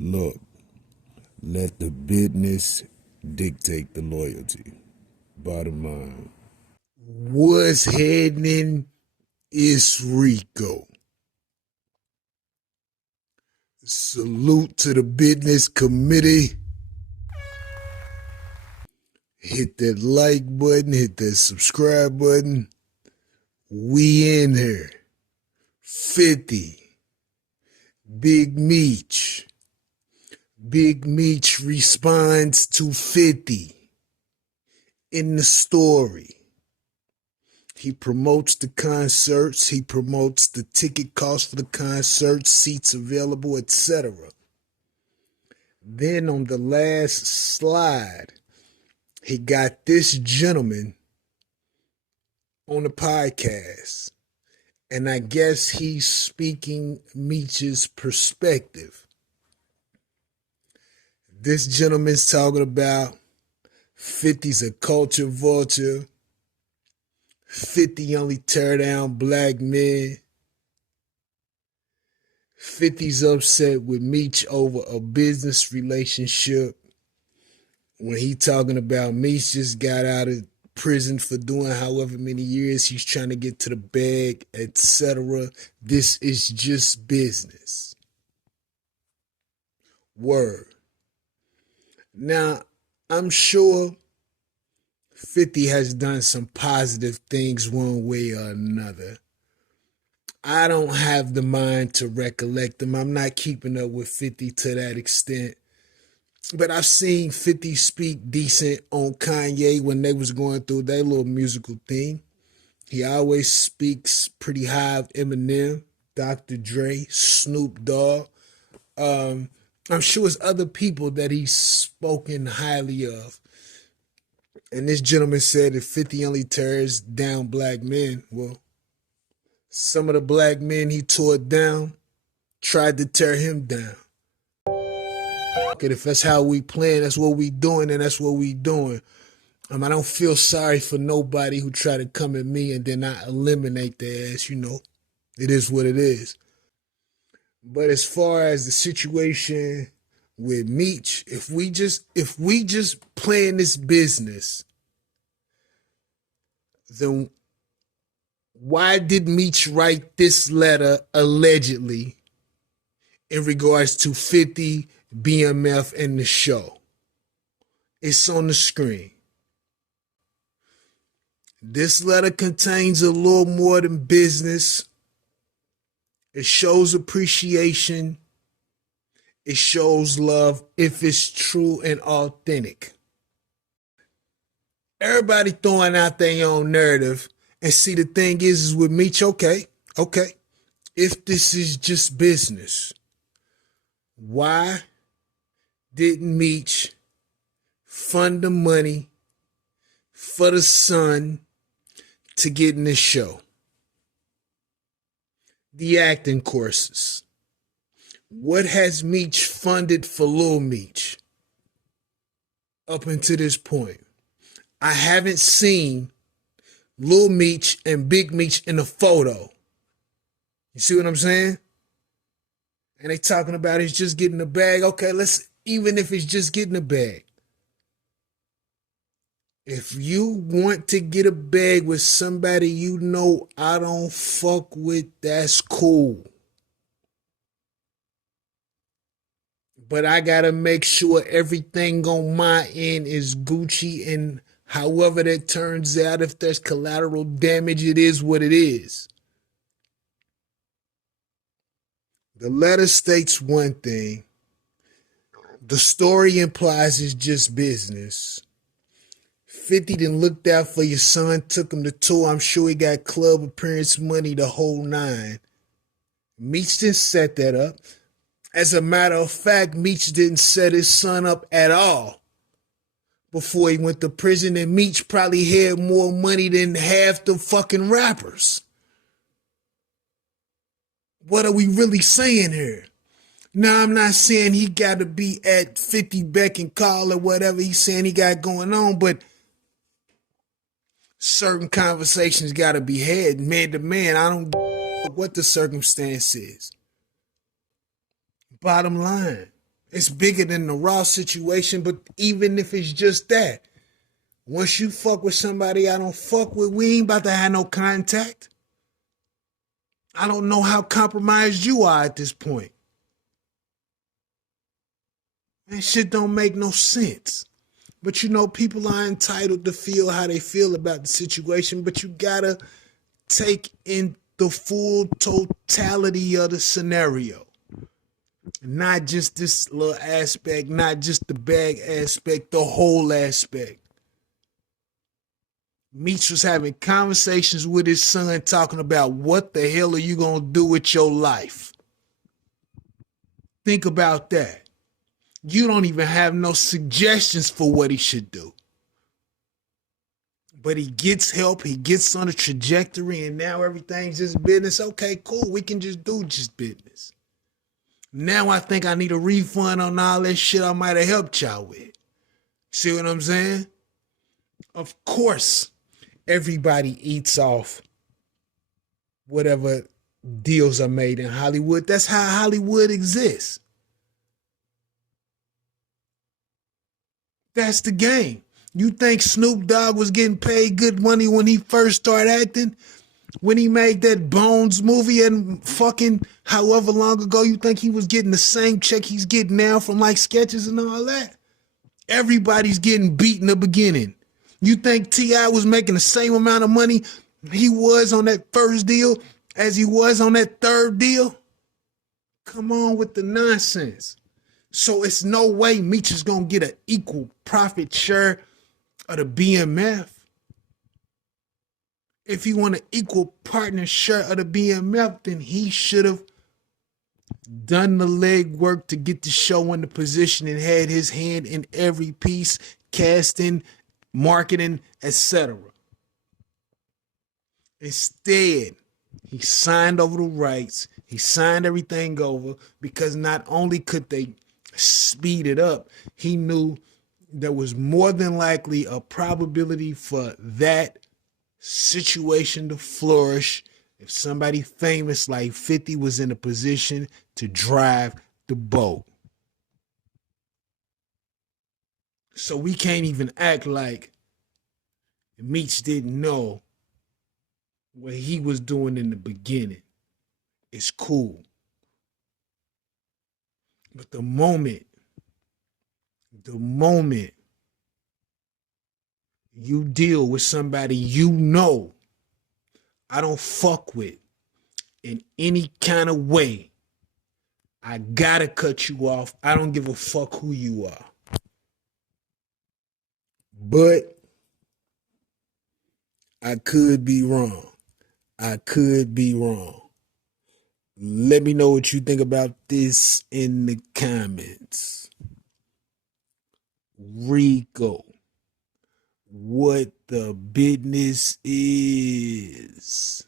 Look, let the business dictate the loyalty. Bottom line. What's happening? It's Rico. Salute to the business committee. Hit that like button, hit that subscribe button. We in here. 50. Big Meech. Big Meech responds to 50 in the story. He promotes the concerts. He promotes the ticket cost for the concerts, seats available, etc. Then on the last slide, he got this gentleman on the podcast. And I guess he's speaking Meech's perspective. This gentleman's talking about 50's a culture vulture. 50 only tear down black men. 50's upset with Meech over a business relationship. When he talking about Meech just got out of prison for doing however many years he's trying to get to the bag, etc. This is just business. Word. Now, I'm sure 50 has done some positive things one way or another. I don't have the mind to recollect them. I'm not keeping up with 50 to that extent. But I've seen 50 speak decent on Kanye when they was going through their little musical thing. He always speaks pretty high of Eminem, Dr. Dre, Snoop Dogg. I'm sure it's other people that he's spoken highly of. And this gentleman said if 50 only tears down black men, well, some of the black men he tore down tried to tear him down. If that's how we playing, that's what we doing, and that's what we doing. I don't feel sorry for nobody who try to come at me and then I eliminate their ass, It is what it is. But as far as the situation with Meech, if we just playing this business, then why did Meech write this letter allegedly in regards to 50, BMF, and the show? It's on the screen. This letter contains a little more than business. It shows appreciation. It shows love if it's true and authentic. Everybody throwing out their own narrative. And see, the thing is with Meech, okay. If this is just business, why didn't Meech fund the money for the son to get in this show? The acting courses. What has Meech funded for Lil Meech up until this point? I haven't seen Lil Meech and Big Meech in a photo. You see what I'm saying? And they talking about it's just getting a bag. Okay, even if it's just getting a bag. If you want to get a bag with somebody I don't fuck with, that's cool. But I got to make sure everything on my end is Gucci, and however that turns out, if there's collateral damage, it is what it is. The letter states one thing. The story implies it's just business. 50 done looked out for your son, took him to tour. I'm sure he got club appearance money, the whole nine. Meech didn't set that up. As a matter of fact, Meech didn't set his son up at all before he went to prison, and Meech probably had more money than half the fucking rappers. What are we really saying here? Now, I'm not saying he got to be at 50 beck and call or whatever he's saying he got going on, but certain conversations got to be had man to man. I don't know what the circumstance is. Bottom line, It's bigger than the Raw situation, but even if it's just that, once you fuck with somebody I don't fuck with, we ain't about to have no contact. I don't know how compromised you are at this point. That shit don't make no sense. But you know, people are entitled to feel how they feel about the situation, but you gotta take in the full totality of the scenario. Not just this little aspect, not just the bag aspect, the whole aspect. Meech was having conversations with his son talking about what the hell are you going to do with your life? Think about that. You don't even have no suggestions for what he should do. But he gets help, he gets on a trajectory, and now everything's just business. Okay, cool, we can just do just business. Now I think I need a refund on all that shit I might have helped y'all with. See what I'm saying? Of course, everybody eats off whatever deals are made in Hollywood. That's how Hollywood exists. That's the game. You think Snoop Dogg was getting paid good money when he first started acting? When he made that Bones movie and fucking however long ago, you think he was getting the same check he's getting now from like sketches and all that? Everybody's getting beat in the beginning. You think T.I. was making the same amount of money he was on that first deal as he was on that third deal? Come on with the nonsense. So it's no way Meech is going to get an equal profit share of the BMF. If he want an equal partner share of the BMF, then he should have done the legwork to get the show in the position and had his hand in every piece, casting, marketing, etc. Instead, he signed over the rights. He signed everything over because not only could they speed it up, he knew there was more than likely a probability for that situation to flourish if somebody famous like 50 was in a position to drive the boat. So we can't even act like Meech didn't know what he was doing in the beginning. It's cool. But the moment you deal with somebody you know I don't fuck with in any kind of way, I gotta cut you off. I don't give a fuck who you are. But I could be wrong. I could be wrong. Let me know what you think about this in the comments. Rico, what the business is.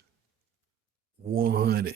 100.